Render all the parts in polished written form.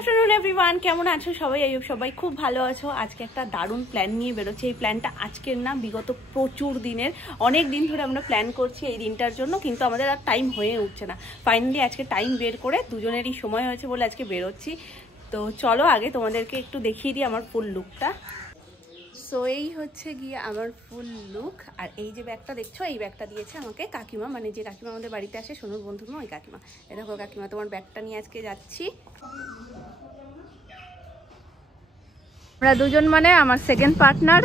Afternoon everyone কেমন আছো সবাই? আইয়ুব সবাই খুব ভালো আছো। আজকে একটা দারুণ প্ল্যান নিয়ে বেরোচ্ছি। এই প্ল্যানটা আজকের না, বিগত প্রচুর দিনের, অনেক দিন ধরে আমরা প্ল্যান করছি এই দিনটার জন্য, কিন্তু আমাদের আর টাইম হয়ে উঠছে না। ফাইনালি আজকে টাইম বের করে দুজনেরই সময় হয়েছে বলে আজকে বেরোচ্ছি। তো চলো আগে তোমাদেরকে একটু দেখিয়ে দিই আমার ফুল লুকটা। সো এই হচ্ছে গিয়ে আমার ফুল লুক। আর এই যে ব্যাগটা দেখছো, এই ব্যাগটা দিয়েছে আমাকে কাকিমা, মানে যে কাকিমা আমাদের বাড়িতে আসে, সোনুর বন্ধুর মা, ওই কাকিমা। এ দেখো কাকিমা, তোমার ব্যাগটা নিয়ে আজকে যাচ্ছি। আমরা দুজন মানে আমার সেকেন্ড পার্টনার।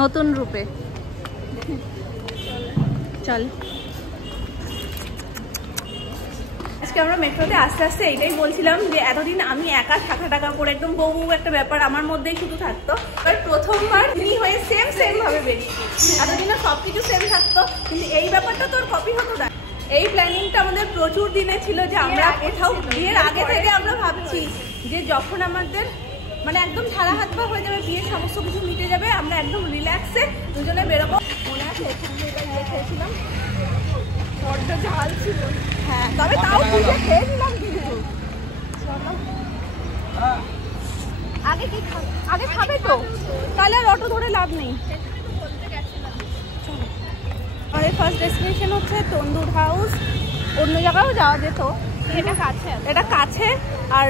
নতুন রূপে চল। আজকে আমরা মেট্রোতে আস্তে আস্তে এইটাই বলছিলাম যে এতদিন আমি একা টাকা করে একদম বউ একটা ব্যাপার আমার মধ্যেই শুধু থাকতো। এবার প্রথমবার তিনি হয়ে সেম ভাবে বেরিয়েছি। এতদিনও সবকিছু সেম থাকতো, কিন্তু এই ব্যাপারটা তোর কপি হতো না। এই প্ল্যানিংটা আমাদের প্রচুর দিনে ছিল যে আমরা কোথাও বিয়ের আগে থেকে আমরা ভাবছি যে যখন আমাদের মানে একদম ছাড়া হাত পা হয়ে যাবে, বিয়ের সমস্ত কিছু মিটে যাবে, আমরা একদম রিল্যাক্সে দুজনে বেরোবো। মনে আছে এখান থেকে খেয়েছিলাম, বড্ড ঝাল ছিল। হ্যাঁ, তবে তাও বুঝে খেয়েছিলাম কিন্তু। আগে কি আগে খাবে তো, তাহলে আর অটো ধরে লাভ নেই। আমাদের ফার্স্ট ডেস্টিনেশন হচ্ছে তন্দুর হাউস। অন্য জায়গায়ও যাওয়া যেত, এটা কাছে। আর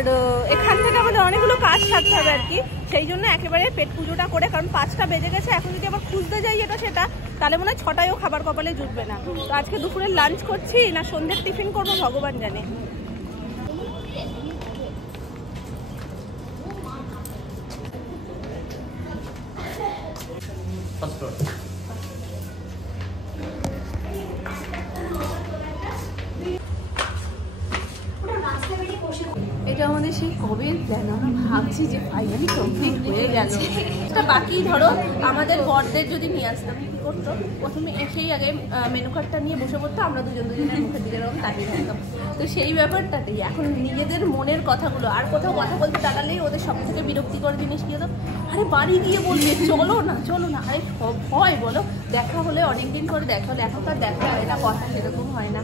এখান থেকে আমাদের অনেকগুলো কাজ সারতে হবে আর কি, সেই জন্য একেবারে পেট পুজোটা করে, কারণ 5টা বেজে গেছে। এখন যদি আবার খুঁজতে যাই এটা সেটা, তাহলে মনে হয় 6টায়ও খাবার কপালে জুটবে না। তো আজকে দুপুরে লাঞ্চ করছি না সন্ধ্যের টিফিন করবো ভগবান জানে। এটা আমাদের সেই কবের প্ল্যান, আমরা ভাবছি যে ফাইনালি কমপ্লিট হয়ে গেছে। এটা বাকি ধরো আমাদের বরদের যদি নিয়ে আসতাম, কি করতো, প্রথমে এসেই আগে মেনু কার্ডটা নিয়ে বসে পড়তো, আমরা দুজনের মুখের দিকে এরকম তাকিয়ে থাকতাম। তো সেই ব্যাপারটাতেই এখন নিজেদের মনের কথাগুলো, আর কোথাও কথা বলতে তাকালেই ওদের সব থেকে বিরক্তিকর জিনিস কি হতো, আরে বাড়ি গিয়ে বলবে চলো না। আরে সব হয় বলো, দেখা হলে অনেকদিন করে দেখা হলে, এখনকার দেখা হয় না, কথা সেরকম হয় না।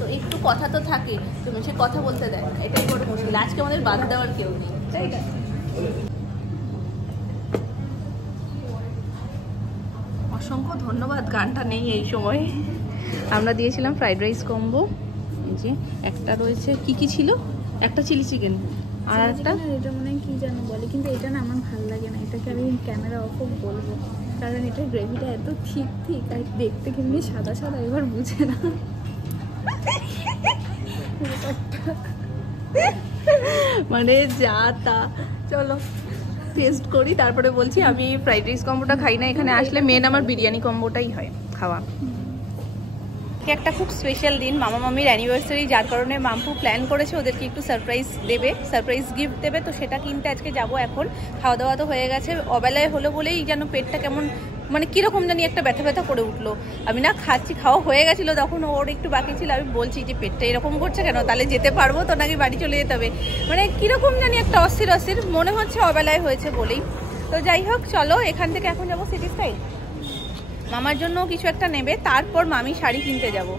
তো একটু কথা তো থাকে, তুমি সে কথা বলতে দেয় না, এটাই বড় মুশকিল। আজকে আমাদের বাদ দেওয়ার কেউ নেই, তাই না? অসংখ্য ধন্যবাদ, গানটা নেই এই সময়। আমরা দিয়েছিলাম ফ্রাইড রাইস কম্বো, এই যে একটা রয়েছে, কি ছিল, একটা চিলি চিকেন আর একটা এটা মনে হয় কি যেন বলে, কিন্তু এটা না আমার ভালো লাগে না। এটাকে আমি ক্যামেরা অফ বলবো, কারণ এটার গ্রেভিটা এত ঠিক আর দেখতে কেমনি সাদা এবার বুঝে না। মানে যা তা। চলো টেস্ট করি, তারপরে বলছি। আমি ফ্রাইড রাইস কম্বোটা খাই না, এখানে আসলে মেন আমার বিরিয়ানি কম্বোটাই হয় খাওয়া। একটা খুব স্পেশাল দিন, মামা মামির অ্যানিভার্সারি, যার কারণে মাম্পু প্ল্যান করেছে ওদেরকে একটু সারপ্রাইজ গিফট দেবে। তো সেটা কিনতে আজকে যাব। এখন খাওয়া দাওয়া তো হয়ে গেছে, অবেলায় হলো বলেই যেন পেটটা কেমন মানে কীরকম জানি একটা ব্যথা করে উঠলো। আমি না খাচ্ছি, খাওয়া হয়ে গেছিলো, তখন ওর একটু বাকি ছিল। আমি বলছি যে পেটটা এরকম করছে কেন, তাহলে যেতে পারবো তো নাকি বাড়ি চলে যেতে হবে, মানে কীরকম জানি একটা অস্থির মনে হচ্ছে, অবেলায় হয়েছে বলেই। তো যাই হোক, চলো এখান থেকে এখন যাবো সিটি স্টাইল। মামার জন্য কিছু একটা নেবে, তারপর মামি শাড়ি কিনতে যাব।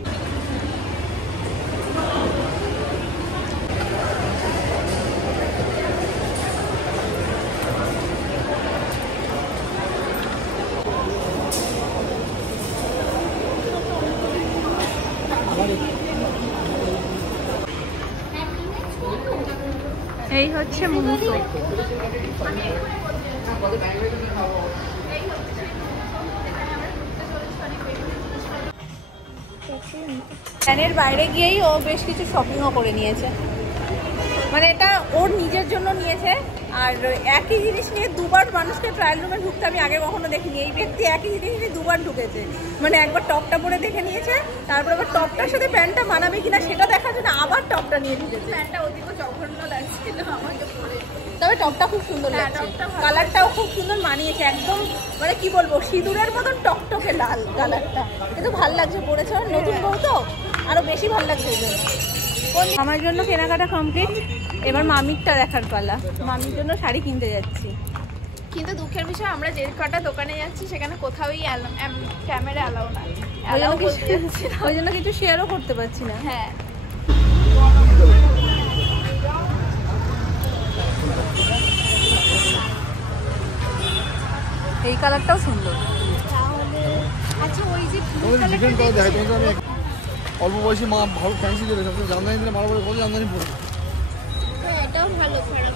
এই হচ্ছে মুহূর্ত। প্ল্যানের বাইরে গিয়েই ও বেশ কিছু শপিংও করে নিয়েছে, মানে এটা ওর নিজের জন্য নিয়েছে। আর একই জিনিস নিয়ে দুবার মানুষকে ট্রায়াল রুমে ঢুকতে আমি আগে কখনো দেখিনি। এই ব্যক্তি একই জিনিস নিয়ে দুবার ঢুকেছে, মানে একবার টপটা পরে দেখে নিয়েছে, তারপর আবার টপটার সাথে প্যান্টটা মানাবে কিনা সেটা দেখার জন্য আবার টপটা নিয়ে ঢুকেছে। প্যান্টটা ওদিকে জঘন্য লাগছিল আমাকে পরে, তবে টপটা খুব সুন্দর লাগছে, কালারটাও খুব সুন্দর মানিয়েছে, একদম মানে কি বলবো, সিঁদুরের মতন টকটকে লাল কালারটা, কিন্তু ভালো লাগছে পরেছে। নতুন বউ তো আরো বেশি ভালো লাগছে। আমার জন্য কেনাকাটা কমপ্লিট, এবার মামিরটা দেখার পালা। মামির জন্য শাড়ি কিনতে যাচ্ছি। কিন্তু দুঃখের বিষয় আমরা যে কটা দোকানে যাচ্ছি সেখানে কোথাওই ক্যামেরা অ্যালাউ না। ওই জন্য কিছু শেয়ারও করতে পারছি না। হ্যাঁ এই কালারটাও সুন্দর। আচ্ছা ওই যে অল্প বয়সী মা ভালো ফ্যান্সি দেবে সবসময় জামদানি দিলে মারা বলে বলে জামদানি পরে। হ্যাঁ এটাও ভালো খারাপ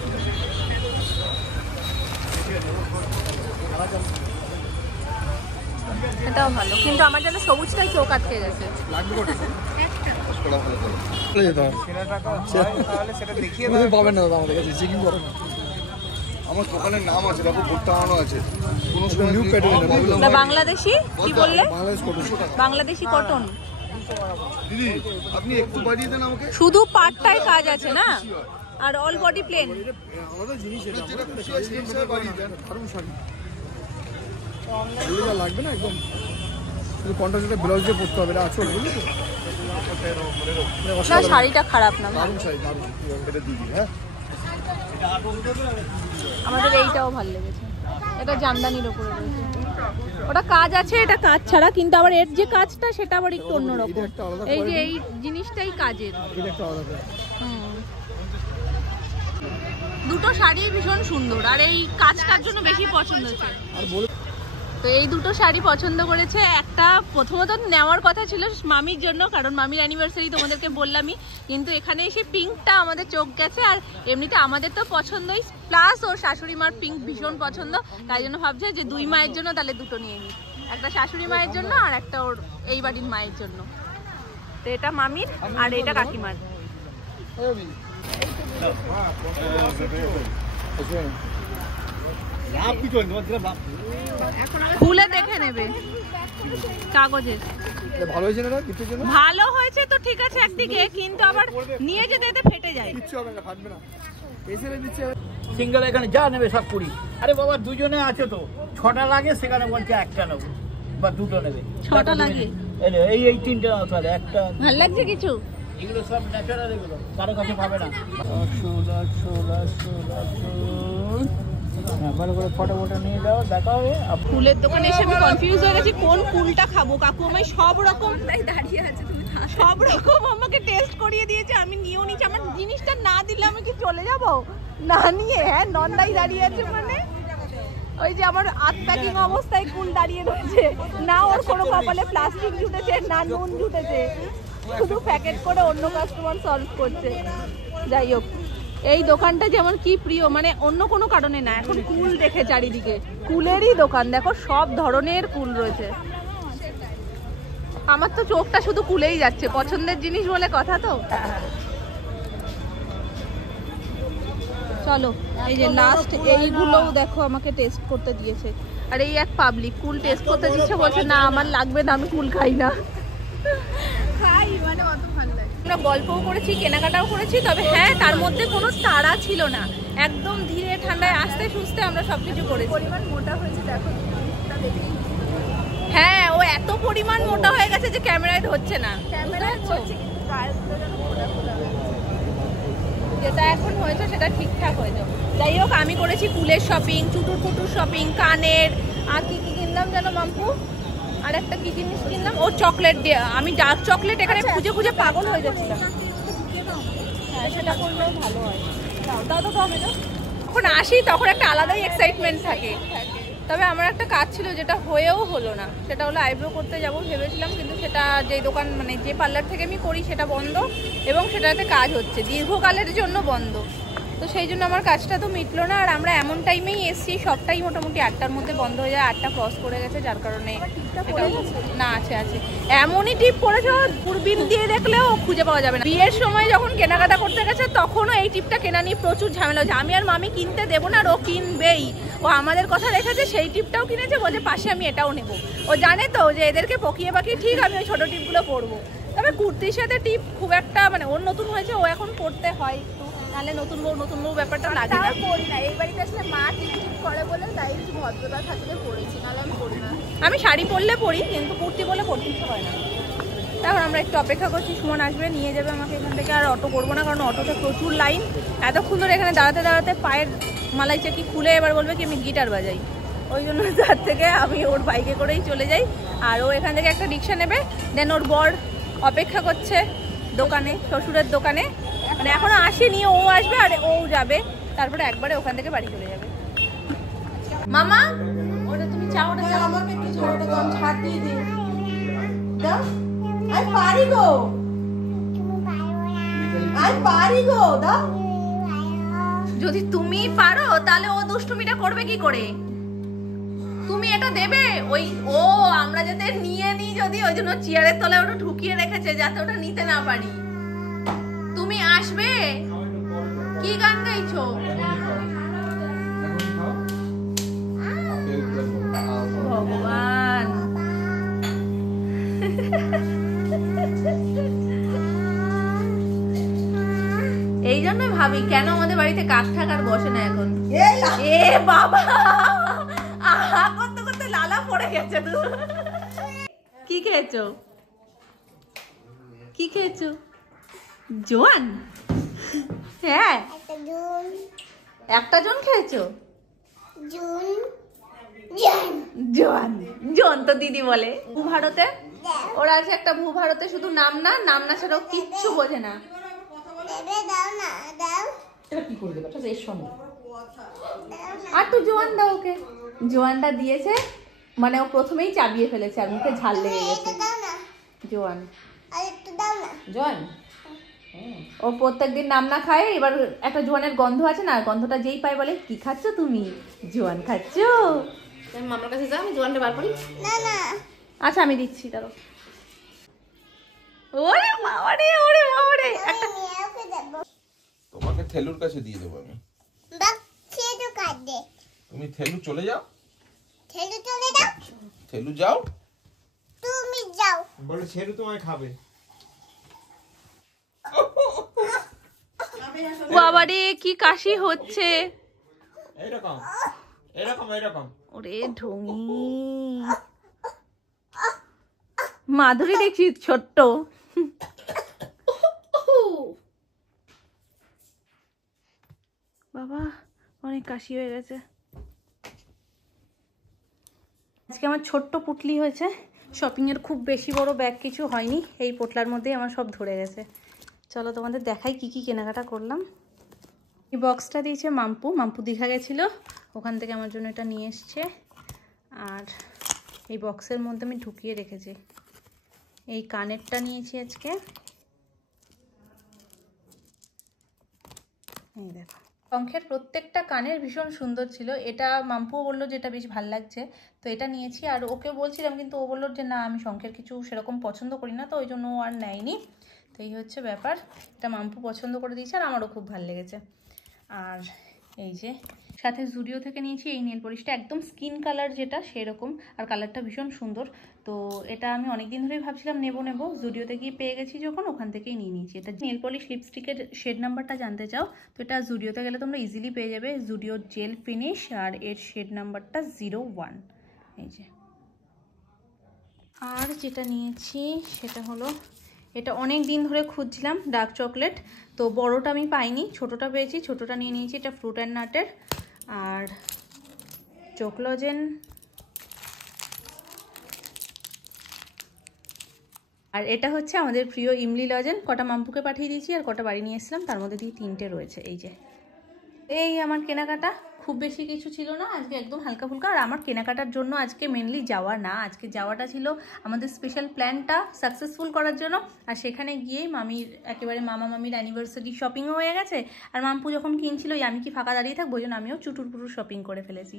এটাও ভালো, কিন্তু আমার জন্য সবুজটাই চোখ আটকে গেছে। পাবেন না দাদা আমাদের কাছে, চেকিং করে না। আমার দোকানের নাম আছে, দেখো বোর্ড টাঙানো আছে। কোনো নিউ প্যাটার্ন বাংলাদেশি কি বললে? বাংলাদেশ কটন। বাংলাদেশি কটন। দিদি আপনি একটু বাড়িয়ে দেন আমাকে। শুধু পাটটাই কাজ আছে না, আর অল বডি প্লেন। আমাদের জিনিস এটা যেটা খুশি হয় সেই হিসাবে বাড়িয়ে দেন। দারুণ শাড়ি যা লাগবে না একদম, শুধু কন্ট্রাস্টে ব্লাউজ দিয়ে পরতে হবে। এটা আচল বুঝলি তো? না শাড়িটা খারাপ না, দারুণ শাড়ি, দারুণ। এটা দিদি হ্যাঁ, আমাদের এইটাও ভালো লেগেছে। এটা জামদানির উপরে রয়েছে, ওটা কাজ আছে, এটা কাজ ছাড়া, কিন্তু আবার এর যে কাজটা সেটা আবার একটু অন্যরকম। এই যে এই জিনিসটাই কাজের। এটা একটা আলাদা। দুটো শাড়ি ভীষণ সুন্দর, আর এই কাজটার জন্য বেশি পছন্দ হয়েছে। আর বলে তো এই দুটো শাড়ি পছন্দ করেছে। একটা প্রথমত নেওয়ার কথা ছিল মামির জন্য, কারণ মামির অ্যানিভার্সারি তোমাদেরকে বললামই, কিন্তু এখানে এসে পিঙ্কটা আমাদের চোখ গেছে। আর এমনিতে আমাদের তো পছন্দই, প্লাস ওর শাশুড়ি মার পিঙ্ক ভীষণ পছন্দ, তাই জন্য ভাবছে যে দুই মায়ের জন্য তাহলে দুটো নিয়ে নিই, একটা শাশুড়ি মায়ের জন্য আর একটা ওর এই বাড়ির মায়ের জন্য। তো এটা মামির আর এটা কাকিমার। খুলে দেখে নেবে কাগজের। ভালো হয়েছে না কিছুর জন্য? ভালো হয়েছে তো ঠিক আছে একদিকে, কিন্তু আবার নিয়ে যেতে যেতে ফেটে যায়। কিচ্ছু হবে না, ফাটবে না। এসে দিচ্ছে সিঙ্গেল এখানে যা নেবে সব 20। আরে বাবা দুজনে আছে তো, 6টা লাগে, সেখানে বলছে একটা নেবো বা দুটো নেবে। 6টা লাগে? এই 3টে নাও তাহলে, একটা ভালো লাগছে কিছু? এগুলো সব ন্যাচারাল, এগুলো কারো কাছে পাবে না। ভালো করে ফটো নিয়ে যাও, দেখা হবে। ফুলের দোকানে এসে আমি কনফিউজ হয়ে গেছি কোন ফুলটা খাবো। কাকু আমায় সব রকম দাঁড়িয়ে আছে, তুমি সব রকম আমাকে টেস্ট করিয়ে দিয়েছে, আমি নিয়েও নিচ্ছি। আমার জিনিসটা না দিলে আমি কি চলে যাব না নিয়ে? হ্যাঁ নন্দাই দাঁড়িয়ে আছে, মানে ওই যে আমার আত্মাকিং অবস্থায় ফুল দাঁড়িয়ে রয়েছে, না ওর কোনো কপালে প্লাস্টিক জুটেছে না নুন জুটেছে, শুধু প্যাকেট করে অন্য কাস্টমার সলভ করছে। যাই হোক, এই দোকানটা যেমন কি প্রিয়, মানে অন্য কোনো কারণে না, এখন কুল দেখে চারিদিকে কুলেরই দোকান, দেখো সব ধরনের কুল রয়েছে। আমার তো চোখটা শুধু কুলেই যাচ্ছে, পছন্দের জিনিস বলে কথা। তো চলো, এই যে লাস্ট এইগুলোও দেখো আমাকে টেস্ট করতে দিয়েছে। আর এই এক পাবলিক কুল টেস্ট করতে দিচ্ছে, বলছে না আমার লাগবে না, আমি কুল খাই না। খাই মানে অত ভালো লাগে। আমরা গল্পও করেছি, কেনাকাটাও করেছি, তবে হ্যাঁ তার মধ্যে কোনো তাড়া ছিল না, একদম ধীরে ঠান্ডায় আস্তে সুস্তে আমরা সবকিছু করেছি। পরিমাণ মোটা হয়েছে দেখো, দেখেই হ্যাঁ ও এত পরিমাণ মোটা হয়ে গেছে যে ক্যামেরায় ধরছে না। ক্যামেরা হচ্ছে কিন্তু গায়েগুলো যেন ফোটা ফোটা হয়ে গেছে। যেটা এখন হয়েছে সেটা ঠিকঠাক হয়েছে। যাই হোক, আমি করেছি ফুলের শপিং, চুটুর ফুটুর শপিং, কানের, আর কি কি কিনলাম জানো মাম্পু? আর একটা কি জিনিস কিনলাম, ও চকলেট দিয়ে, আমি ডার্ক চকলেট এখানে খুঁজে খুঁজে পাগল হয়ে যাচ্ছিলাম। হ্যাঁ সেটা করলেও ভালো হয়। দাও তো হবে না, যখন আসি তখন একটা আলাদাই এক্সাইটমেন্ট থাকে। তবে আমার একটা কাজ ছিল যেটা হয়েও হলো না, সেটা হলো আইব্রো করতে যাবো ভেবেছিলাম, কিন্তু সেটা যেই দোকান মানে যে পার্লার থেকে আমি করি সেটা বন্ধ, এবং সেটাতে কাজ হচ্ছে দীর্ঘকালের জন্য বন্ধ। তো সেই জন্য আমার কাজটা তো মিটলো না। আর আমরা এমন টাইমেই এসছি, সবটাই মোটামুটি 8টার মধ্যে বন্ধ হয়ে যায়, 8টা ক্রস করে গেছে, যার কারণে না আছে এমনই টিপ পড়েছে, দূরবীন দিয়ে দেখলেও খুঁজে পাওয়া যাবে না। বিয়ের সময় যখন কেনাকাটা করতে গেছে তখনও এই টিপটা কেনা নিয়ে প্রচুর ঝামেলা হচ্ছে। আমি আর মামি কিনতে দেবো না, আর ও কিনবেই, ও আমাদের কথা রেখেছে, সেই টিপটাও কিনেছে, বলছে পাশে আমি এটাও নেবো। ও জানে তো যে এদেরকে পকিয়ে পাকিয়ে ঠিক আমি ওই ছোটো টিপগুলো পরবো। তবে কুর্তির সাথে টিপ খুব একটা, মানে ওর নতুন হয়েছে, ও এখন পরতে হয় একটু, নাহলে নতুন বউ ব্যাপারটা লাগে না। পড়ি না, এই বাড়িতে আসলে মা টিপ করে বলে তাই একটু ভদ্রতা থাকলে পড়েছি, নাহলে আমি পড়ি না। আমি শাড়ি পরলে পরি, কিন্তু কুর্তি বলে পরতে ইচ্ছে হয় না। এখন আমরা একটু অপেক্ষা করছি, সুমন আসবে, নিয়ে যাবে আমাকে এখান থেকে। আর অটো করবো না, কারণ অটোতে প্রচুর লাইন। এতক্ষণ ধরে এখানে দাঁড়াতে দাঁড়াতে পায়ের মালাই চাকি খুলে এবার বলবে কি আমি গিটার বাজাই। ওই জন্য তার থেকে আমি ওর বাইকে করেই চলে যাই। আর ও এখান থেকে একটা রিক্সা নেবে, দেন ওর বর অপেক্ষা করছে দোকানে, শ্বশুরের দোকানে, মানে এখনো আসেনি, ও আসবে আর ও যাবে, তারপরে একবারে ওখান থেকে বাড়ি চলে যাবে। মামা ওটা তুমি চাও, ওটা চাও? আমাকে একটু ঝোড়াটা দাও, ছাড় দিয়ে দিই। দাও, আমি পারি গো, আমি পারি গো, দাও। যদি তুমি পারো তাহলে ও দুষ্টুমিটা করবে কি করে? তুমি এটা দেবে ওই, ও আমরা যাতে নিয়ে নিই যদি, ওই জন্য চেয়ারের তলায় ওটা ঢুকিয়ে রেখেছে যাতে ওটা নিতে না পারি। তুমি আসবে? কি গান গাইছো? ভগবান, এই জন্য ভাবি কেন আমাদের বাড়িতে কাক থাকার বসে না এখন। এ বাবা, আহা করতে করতে লালা পড়ে গেছে। কি খেয়েছো? কি খেয়েছো? জোয়ান? হ্যাঁ, একটা জন খেয়েছো? জোয়ান, জোয়ান তো দিদি বলে। ভূভারতে ওরা আছে একটা, ভূভারতে শুধু নাম না, নাম না ছাড়াও কিচ্ছু বোঝে না। আর তুই জোয়ান দাও ওকে। জোয়ানটা দিয়েছে মানে ও প্রথমেই চাবিয়ে ফেলেছে আর মুখে ঝাল লেগে গেছে। জোয়ান, জোয়ান ও প্রত্যেকদিন নাম না খায়, এবার একটা জোয়ানের গন্ধ আছে না, গন্ধটা যেই পায় বলে কি খাচ্ছ তুমি? জোয়ান খাচ্ছ? মামার কাছে যাও, আমি জোয়ানটা বার করি। আচ্ছা আমি দিচ্ছি, দাঁড়াও। ওরে বাবা রে, ওরে বাবা রে, একটা তোমাকে থেলুর কাছে দিয়ে দেবো আমি। তুমি থেলু চলে যাও, থেলু যাও, তুমি যাও। বলে ছেড়ে তোমায় খাবে। বাবা রে কি কাশি হচ্ছে। এইরকম এরকম এরকম। ওরে ঢঙি, মাধুরী দেখছি ছোট্ট। বাবা অনেক কাশি হয়ে গেছে। আজকে আমার ছোট্ট পুটলি হয়েছে। শপিংয়ের খুব বেশি বড় ব্যাগ কিছু হয়নি, এই পোটলার মধ্যেই আমার সব ধরে গেছে। চলো তোমাদের দেখাই কি কি কেনাকাটা করলাম। এই বক্সটা দিয়েছে মাম্পু, মাম্পু দীঘা গেছিলো, ওখান থেকে আমার জন্য এটা নিয়ে এসছে। আর এই বক্সের মধ্যে আমি ঢুকিয়ে রেখেছি। এই কানেরটা নিয়েছি আজকে, এই দেখো। শঙ্খের প্রত্যেকটা কানের ভীষণ সুন্দর ছিল। এটা মাম্পুও বললো যে এটা বেশ ভাল লাগছে, তো এটা নিয়েছি। আর ওকে বলছিলাম কিন্তু ও বললো যে না আমি শঙ্খের কিছু সেরকম পছন্দ করি না, তো ওই জন্য ও আর নেয়নি। তো এই হচ্ছে ব্যাপার, এটা মাম্পু পছন্দ করে দিয়েছে আর আমারও খুব ভাল লেগেছে। আর এই যে সাথে জুডিও থেকে নিয়েছি এই নেল পলিশটা, একদম স্কিন কালার যেটা সেরকম, আর কালারটা ভীষণ সুন্দর। তো এটা আমি অনেকদিন ধরেই ভাবছিলাম নেব, জুডিওতে গিয়ে পেয়ে গেছি যখন, ওখান থেকেই নিয়ে নিয়েছি। এটা নেল পলিশ লিপস্টিকের শেড নাম্বারটা জানতে চাও তো এটা জুডিওতে গেলে তোমরা ইজিলি পেয়ে যাবে। জুডিও জেল ফিনিশ আর এর শেড নাম্বারটা 01। এই যে আর যেটা নিয়েছি সেটা হলো, এটা অনেক দিন ধরে খুঁজছিলাম ডার্ক চকলেট, তো বড়টা আমি পাইনি, ছোটোটা পেয়েছি, ছোটোটা নিয়ে নিয়েছি। এটা ফ্রুট অ্যান্ড নাটের। আর চোকলোজেন, আর এটা হচ্ছে আমাদের প্রিয় ইমলি লজেন। কটা মাম্পুকে পাঠিয়ে দিয়েছি আর কটা বাড়ি নিয়ে এসেছিলাম, তার মধ্যে দিয়ে 3টে রয়েছে। এই যে এই আমার কেনাকাটা, খুব বেশি কিছু ছিল না আজকে, একদম হালকা ফুলকা। আর আমার কেনাকাটার জন্য আজকে মেনলি যাওয়া না, আজকে যাওয়াটা ছিল আমাদের স্পেশাল প্ল্যানটা সাকসেসফুল করার জন্য। আর সেখানে গিয়েই মামির একেবারে মামা মামির অ্যানিভার্সারি শপিংও হয়ে গেছে। আর মাম্পু যখন কিনছিল আমি কি ফাঁকা দাঁড়িয়ে থাকবো, ওই জন্য আমিও চুটুর পুটুর শপিং করে ফেলেছি।